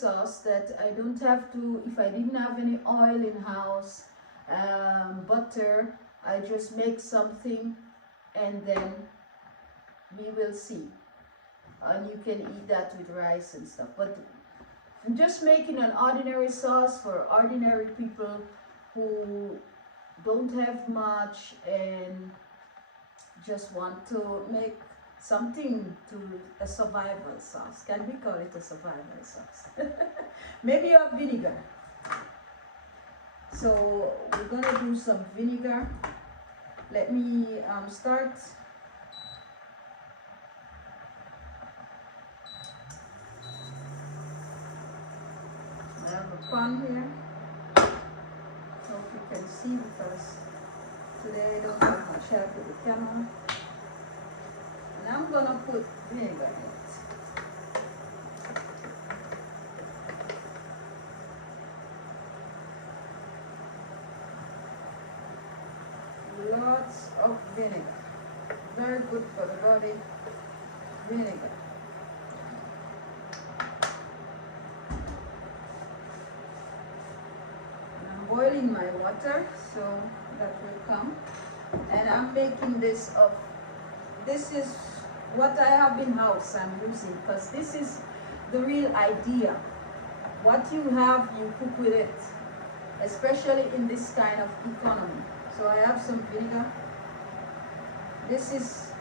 sauce that I don't have to, if I didn't have any oil in house, butter, I just make something and then we will see. And you can eat that with rice and stuff. But I'm just making an ordinary sauce for ordinary people who don't have much and just want to make something to a survival sauce. Can we call it a survival sauce? Maybe you have vinegar. So we're gonna do some vinegar. Let me start. I have a pan here. Hope you can see because today I don't have much help with the camera. And I'm gonna put vinegar in it. Lots of vinegar. Very good for the body. Vinegar. And I'm boiling my water so that will come. And I'm making this of, this is what I have in house I'm using, because this is the real idea. What you have, you cook with it, especially in this kind of economy. So I have some vinegar. This is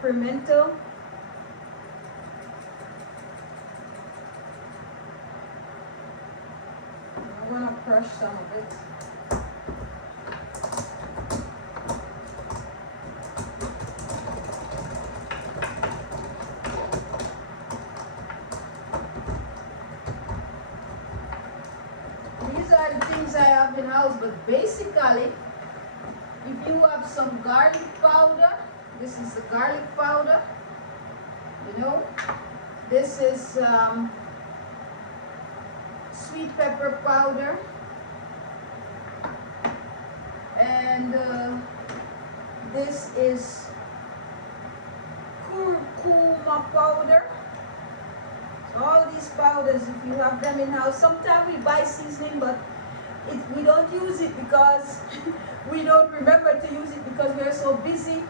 pimento. I'm gonna crush some of it. These are the things I have in house, but basically, if you have some garlic powder, this is the garlic powder, you know. This is sweet pepper powder, and this is curcuma powder. So all these powders, if you have them in house, sometimes we buy seasoning, but we don't use it because we don't remember to use it because we're so busy,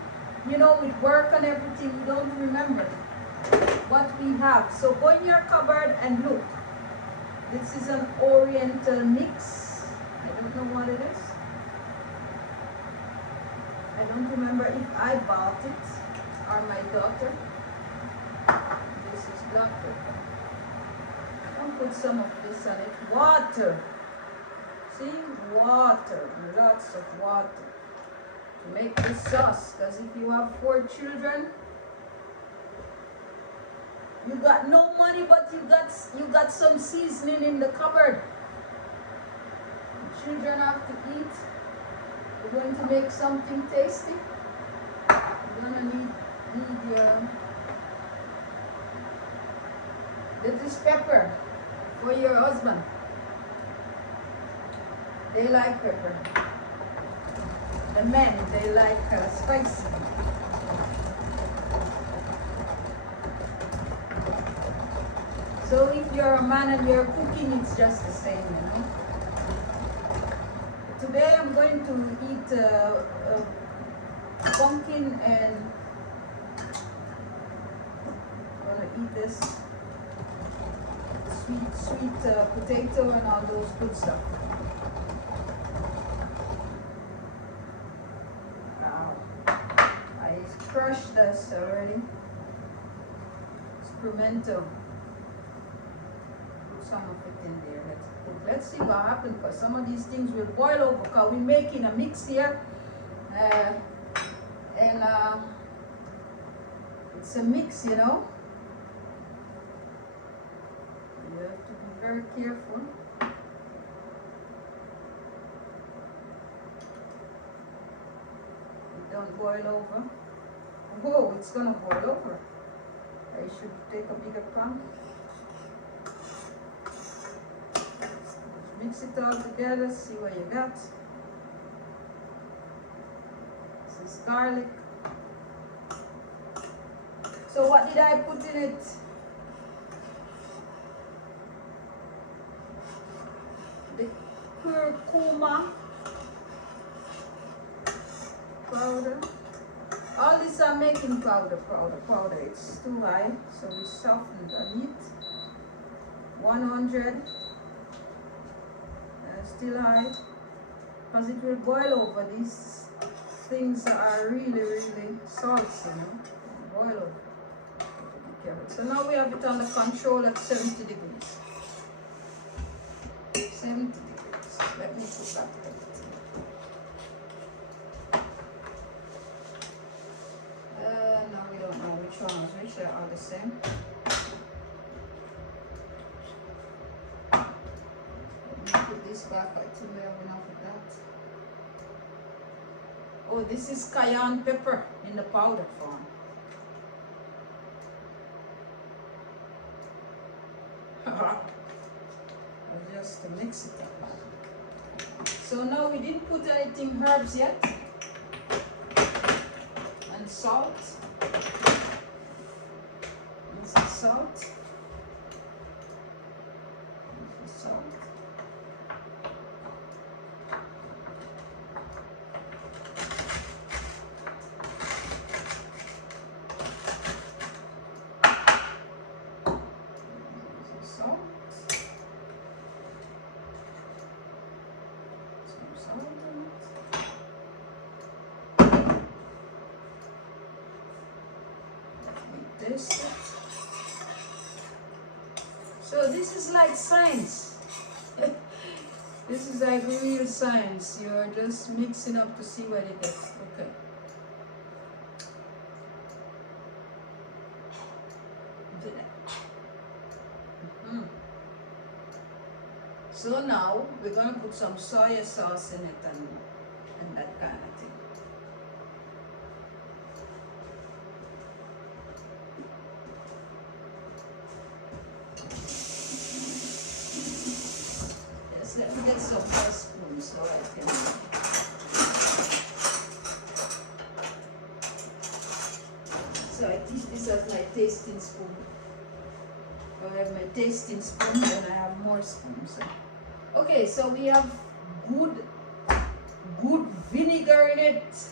you know, with work and everything. We don't remember what we have. So go in your cupboard and look. This is an Oriental mix. I don't know what it is. I don't remember if I bought it or my daughter. This is black pepper. I'll put some of this on it. Water. See, water, lots of water to make this sauce. Because if you have 4 children, you got no money, but you got some seasoning in the cupboard. The children have to eat. You're going to make something tasty. You're gonna need your lettuce pepper for your husband. They like pepper. The men, they like spicy. So if you're a man and you're cooking, it's just the same, you know. Today I'm going to eat pumpkin, and I'm gonna eat this sweet potato and all those good stuff. I crushed this already. It's pimento. Put some of it in there. Let's see what happens, because some of these things will boil over, because we're making a mix here. And it's a mix, you know. You have to be very careful. Don't boil over. Whoa, it's gonna boil over. I should take a bigger pan. Mix it all together, see what you got. This is garlic. So what did I put in it? the curcuma powder. All this I'm making powder. It's too high, so we soften the heat. 100, still high, because it will boil over. These things are really salty, you know, boil over. Be careful. So now we have it under control at 70 degrees. 70 degrees. Let me put that everything. Now we don't know which one is which. They are the same. Put this back. I think we have enough of that. Oh, this is cayenne pepper in the powder form. Just to mix it up. So now we didn't put anything herbs yet. And salt. This is salt. This is salt. So this is like science. This is like real science. You're just mixing up to see what it gets. Okay. So now we're gonna put some soy sauce in it and that kind of thing. Let me get some more spoons so I can. So I teach this as my tasting spoon. I have my tasting spoon and I have more spoons. Okay, so we have good vinegar in it.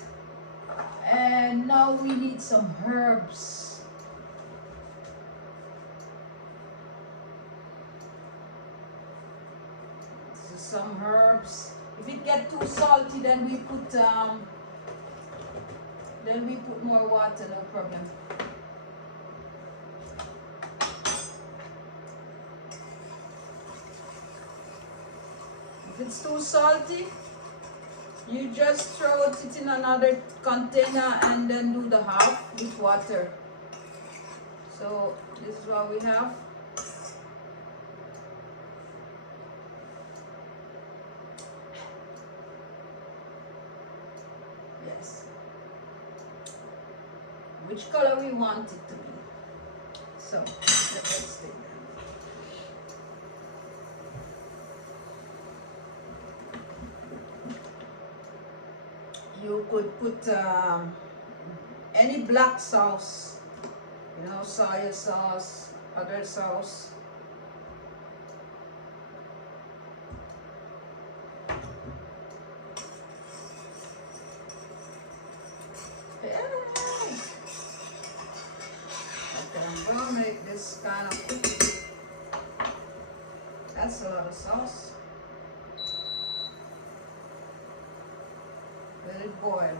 And now we need some herbs. Some herbs. If it get too salty, then we put more water, no problem. If it's too salty, you just throw it in another container and then do the half with water. So this is what we have. Yes. Which color we want it to be. So let's take that. You could put any black sauce, you know, soy sauce, other sauce. This kind of cookie. That's a lot of sauce. Let it boil.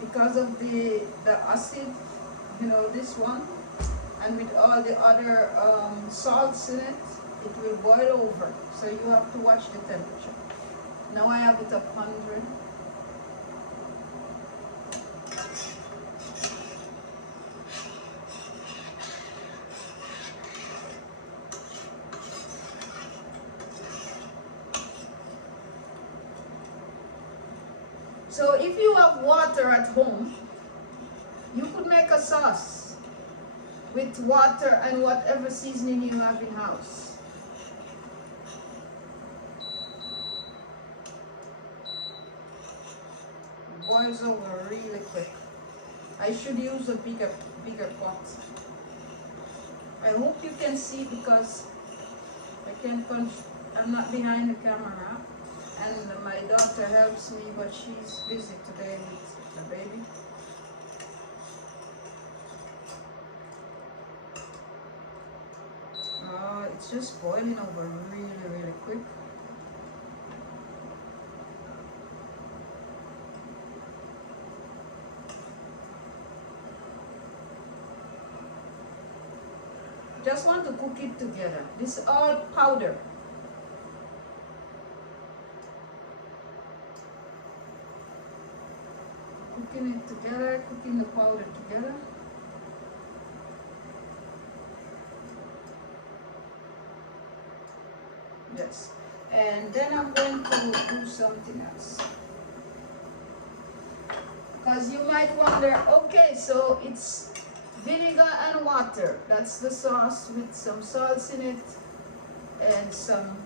Because of the acid, you know, this one, and with all the other salts in it, it will boil over. So you have to watch the temperature. Now I have it up 100. So if you have water at home, you could make a sauce with water and whatever seasoning you have in house. It boils over really quick. I should use a bigger pot. I hope you can see because I'm not behind the camera, and my daughter helps me, but she's busy today with the baby. It's just boiling over really quick. Just want to cook it together. This is all powder. Cooking it together, cooking the powder together. Yes. And then I'm going to do something else. Because you might wonder, okay, so it's vinegar and water. That's the sauce with some salt in it and some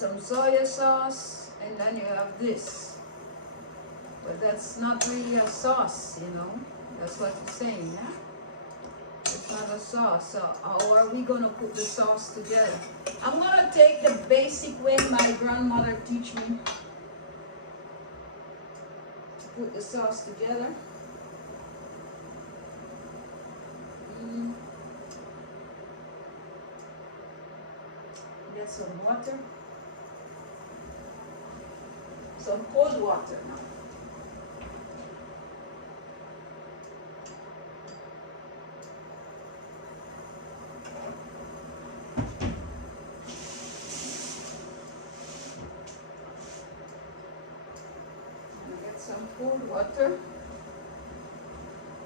soya sauce, and then you have this. But that's not really a sauce, you know. That's what you're saying, yeah? It's not a sauce. So how are we gonna put the sauce together? I'm gonna take the basic way my grandmother teach me to put the sauce together. Get some water. Some cold water now. Some cold water.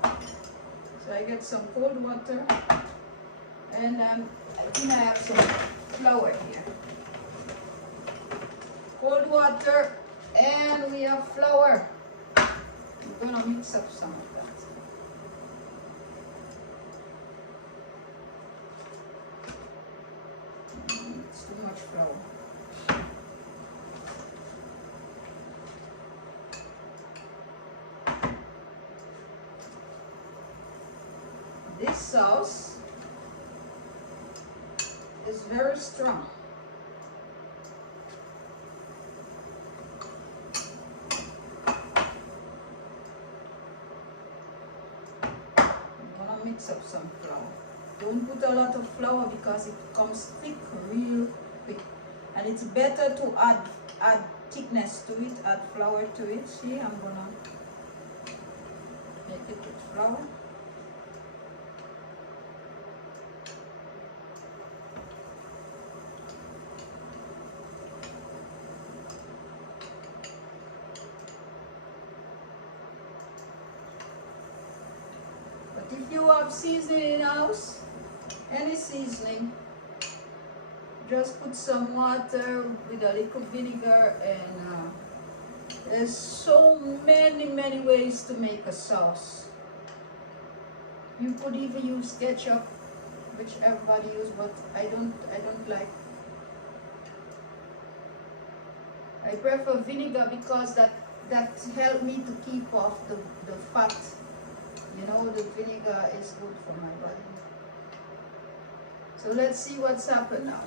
So I get some cold water, and I think I have some flour here. Cold water, and we have flour. I'm gonna mix up some of that. It's too much flour. This sauce is very strong. I'm gonna mix up some flour. Don't put a lot of flour because it comes thick real quick. And it's better to add thickness to it, add flour to it. See, I'm gonna make it with flour. If you have seasoning in house, any seasoning, just put some water with a little vinegar, and there's so many ways to make a sauce. You could even use ketchup, which everybody uses, but I don't like. I prefer vinegar because that helps me to keep off the fat. You know, the vinegar is good for my body. So let's see what's happened now.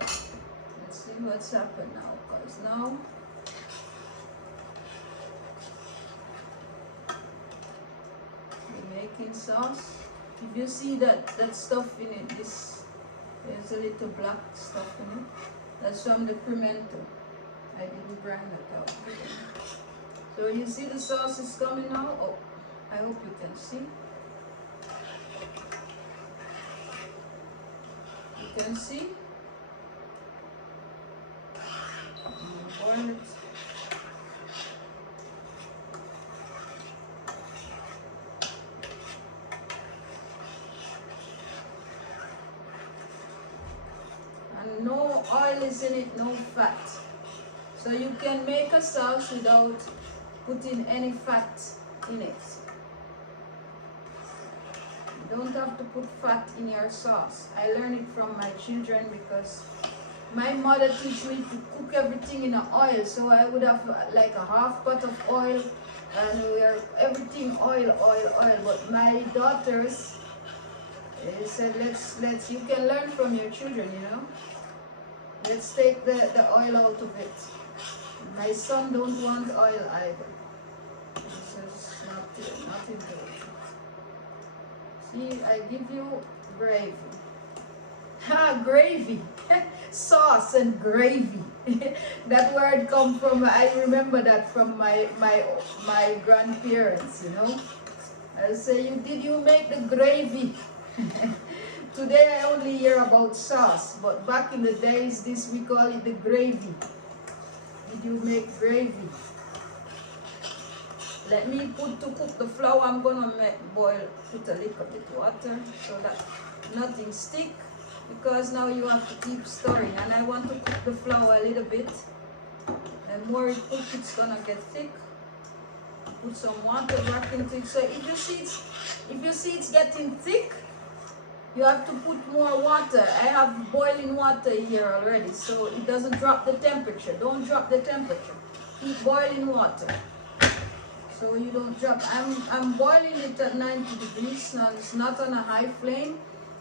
Let's see what's happened now, because now we're making sauce. If you see that stuff in it, there's a little black stuff in it. That's from the pimento. I didn't grind that out. So you see the sauce is coming now? Oh, I hope you can see. You can see? Boil it. And no oil is in it, no fat. So you can make a sauce without putting any fat in it. You don't have to put fat in your sauce. I learned it from my children because My mother teach me to cook everything in oil, so I would have like a half pot of oil, and we are everything oil, oil, oil. But my daughters, they said, let's you can learn from your children, you know. Let's take the oil out of it. My son don't want oil either. He says not into it. See, I give you gravy. Ha, gravy. Sauce and gravy. That word come from, I remember that from my grandparents, you know. I say, did you make the gravy? Today I only hear about sauce, but back in the days, we call it the gravy. Did you make gravy? Let me put to cook the flour. I'm gonna boil, put a little bit water so that nothing stick, because now you have to keep stirring, and I want to cook the flour a little bit. The more it cooks, it's gonna get thick. Put some water back into it. So if you see it's getting thick, you have to put more water. I have boiling water here already, so it doesn't drop the temperature. Don't drop the temperature. Keep boiling water, so you don't drop. I'm boiling it at 90 degrees. Now it's not on a high flame,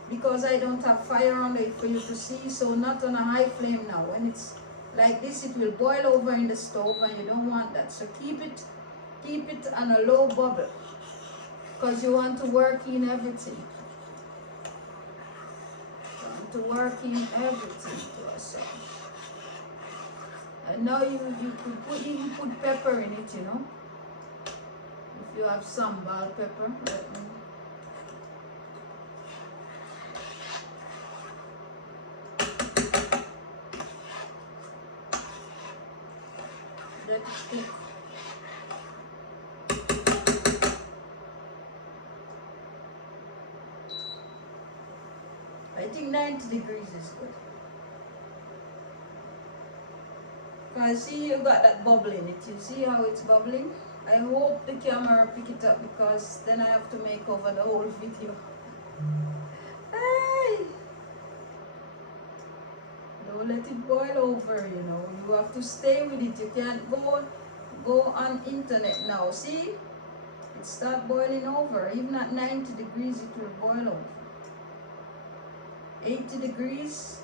because I don't have fire on it for you to see. So not on a high flame now. When it's like this, it will boil over in the stove, and you don't want that. So keep it on a low bubble, because you want to work in everything. To work in everything to ourselves. And now you could even put pepper in it, you know. If you have sambal pepper, let it cook. I think 90 degrees is good. Because see, you got that bubble in it. You see how it's bubbling? I hope the camera pick it up, because then I have to make over the whole video. Hey! Don't let it boil over, you know. You have to stay with it. You can't go on internet now. See? It start boiling over. Even at 90 degrees, it will boil over. 80 degrees.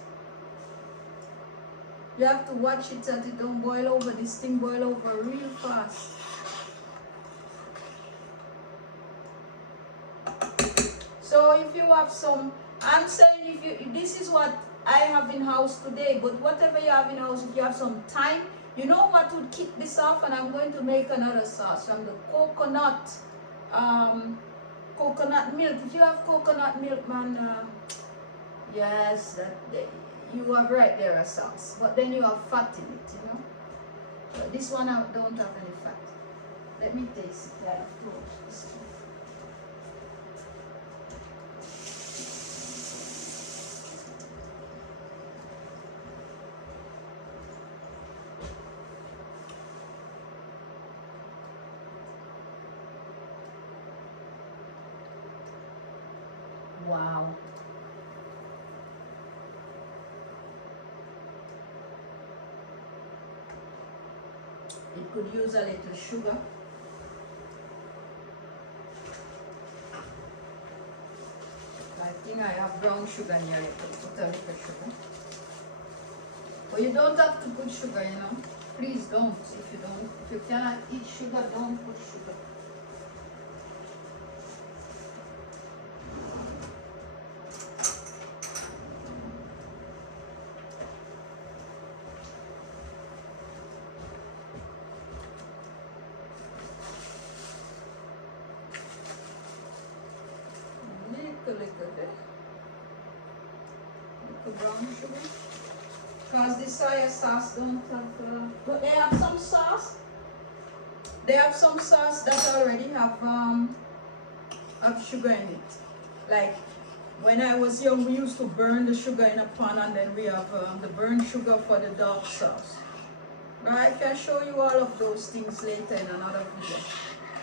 You have to watch it that it don't boil over. This thing boil over real fast. So if you have some, I'm saying this is what I have in house today, but whatever you have in house, if you have some time, you know what would kick this off, and I'm going to make another sauce from the coconut milk. If you have coconut milk, man, yes, you have right there a sauce, but then you have fat in it, you know. So this one I don't have any fat. Let me taste it. I have to watch this one. Wow. It could use a little sugar. I think I have brown sugar here. I could put a little sugar. But you don't have to put sugar, you know. Please don't. If you cannot eat sugar, don't put sugar. Brown sugar, because the soya sauce don't have, but they have some sauce. They have some sauce that already have sugar in it. Like when I was young, we used to burn the sugar in a pan, and then we have the burnt sugar for the dark sauce. But I can show you all of those things later in another video.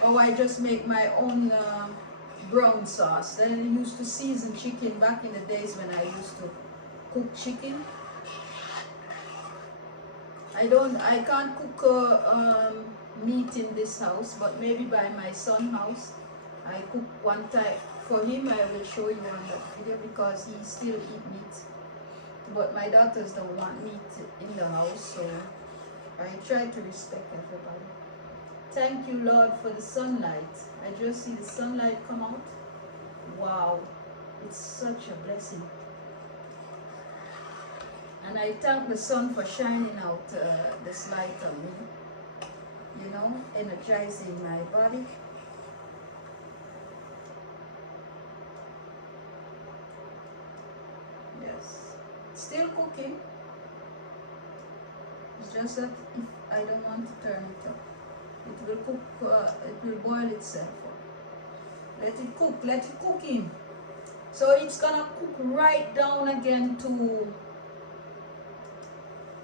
Or I just make my own brown sauce. Then I used to season chicken back in the days when I used to cook chicken. I can't cook meat in this house, but maybe by my son's house. I cook one time for him. I will show you on that video because he still eat meat. But my daughters don't want meat in the house, so I try to respect everybody. Thank you, Lord, for the sunlight. I just see the sunlight come out. Wow, it's such a blessing. And I thank the sun for shining out this light on me, you know, energizing my body. Yes, still cooking. It's just that if I don't want to turn it up, it will cook, it will boil itself up. Let it cook in. So it's gonna cook right down again to,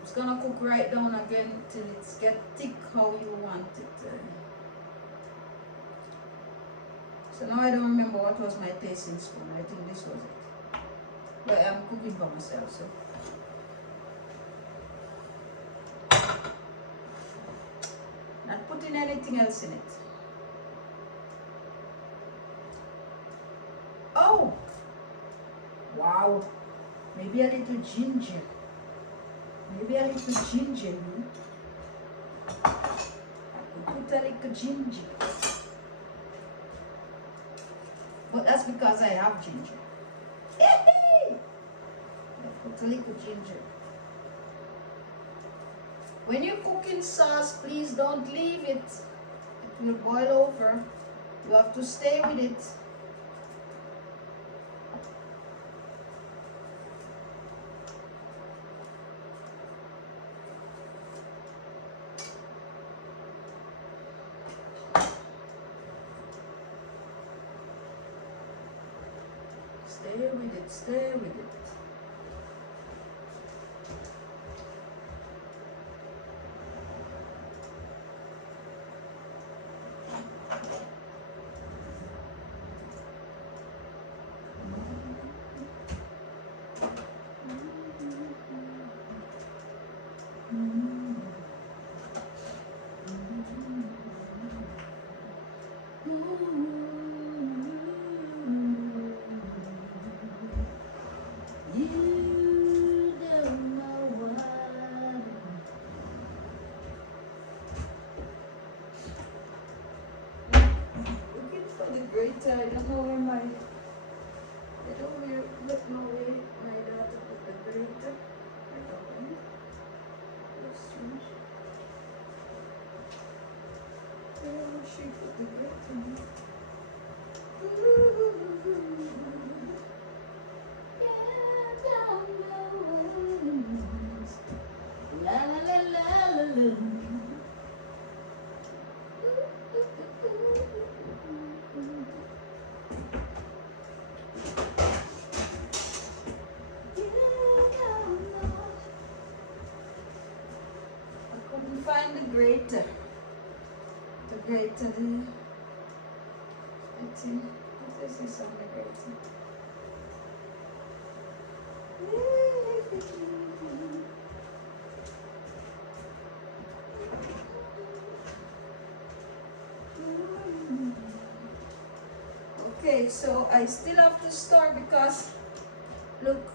it's gonna cook right down again till it's get thick how you want it. So now I don't remember what was my tasting spoon. I think this was it. But I'm cooking for myself, so. Not putting anything else in it. Oh! Wow! Maybe a little ginger. Maybe a little ginger. I could put a little ginger. But that's because I have ginger. Hey! I put a little ginger. When you're cooking sauce, please don't leave it. It will boil over. You have to stay with it. Stay with it, stay with it. I don't know where my, I don't know where my daughter put the grater. I don't know. That's strange. Where she put the grater? Yeah, down the woods. La la la la la la. Find the grater. The grater there. I think, what is this on the grater? Okay, so I still have to stir because, look,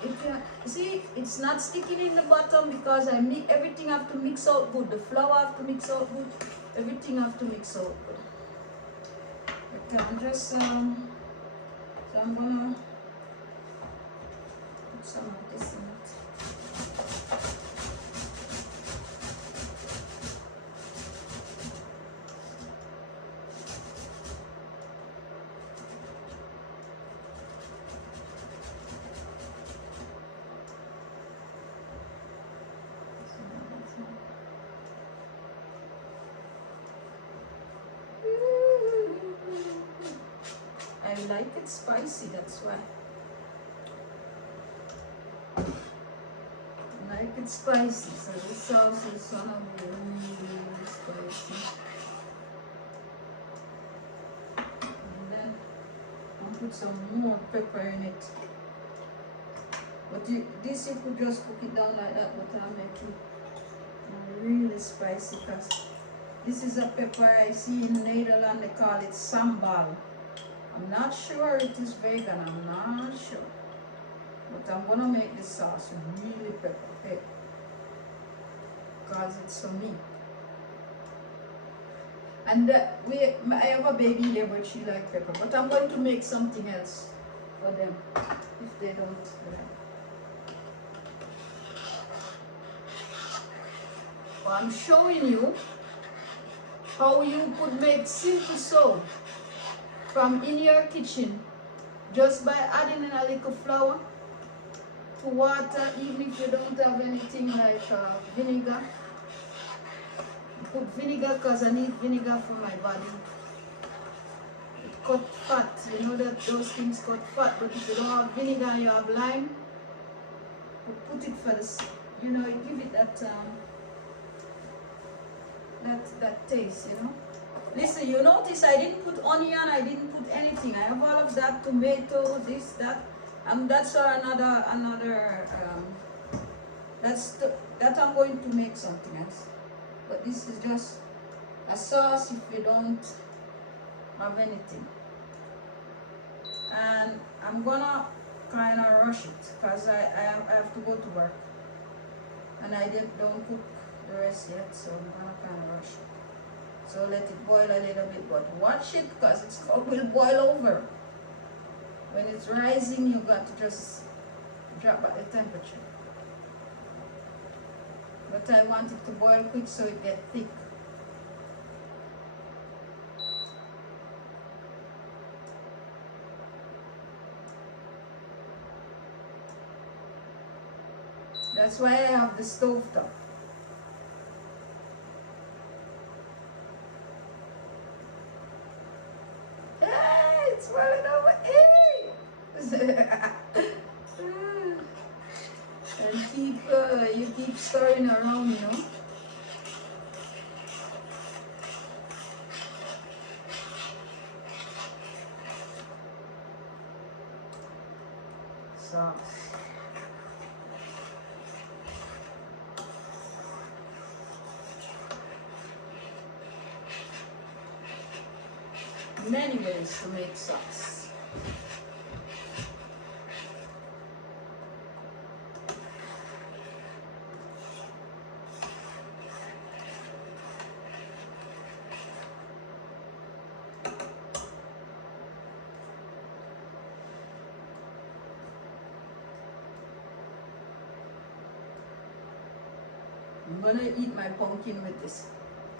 if you see, it's not sticking in the bottom because everything have to mix out good. The flour have to mix out good. Everything have to mix out good. Okay, I'm just so I'm gonna put some of this in it. I like it spicy, that's why. I like it spicy, so the sauce is gonna be really spicy. And then I'll put some more pepper in it. But this you could just cook it down like that, but I'll make it really spicy because this is a pepper I see in Netherlands, they call it sambal. I'm not sure it is vegan, I'm not sure. But I'm gonna make this sauce really pepper, because it's for me. And I have a baby here, but she likes pepper. But I'm going to make something else for them if they don't like. Well, I'm showing you how you could make simple soap from in your kitchen just by adding in a little flour to water, even if you don't have anything like vinegar. Put vinegar because I need vinegar for my body. It cut fat, you know that those things cut fat, but if you don't have vinegar and you have lime, you put it for this, you know, it give it that that taste, you know. Listen, you notice I didn't put onion, I didn't put anything. I have all of that, tomato, this, that, and that's another that I'm going to make something else. But this is just a sauce if you don't have anything. And I'm gonna kind of rush it because I have to go to work. And I don't cook the rest yet, so I'm gonna kind of rush it. So let it boil a little bit, but watch it because it will boil over. When it's rising, you got to just drop at the temperature. But I want it to boil quick so it gets thick. That's why I have the stove top. Hey, it's boiling over. Hey! And you keep stirring around, you know. Sauce. Many ways to make sauce. I'm gonna eat my pumpkin with this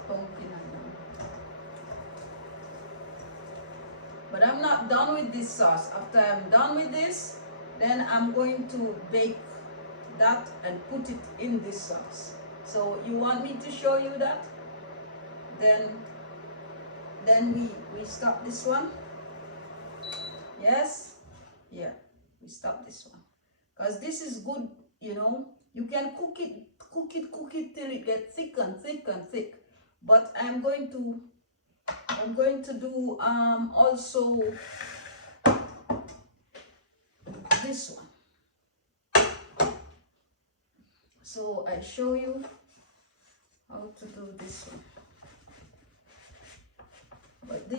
pumpkin. But I'm not done with this sauce. After I'm done with this, then I'm going to bake that and put it in this sauce. So you want me to show you that? Then we stop this one. Yes? Yeah, we stop this one. Because this is good, you know. You can cook it till it gets thick and thick and thick. But I'm going to do also this one. So I show you how to do this one. But this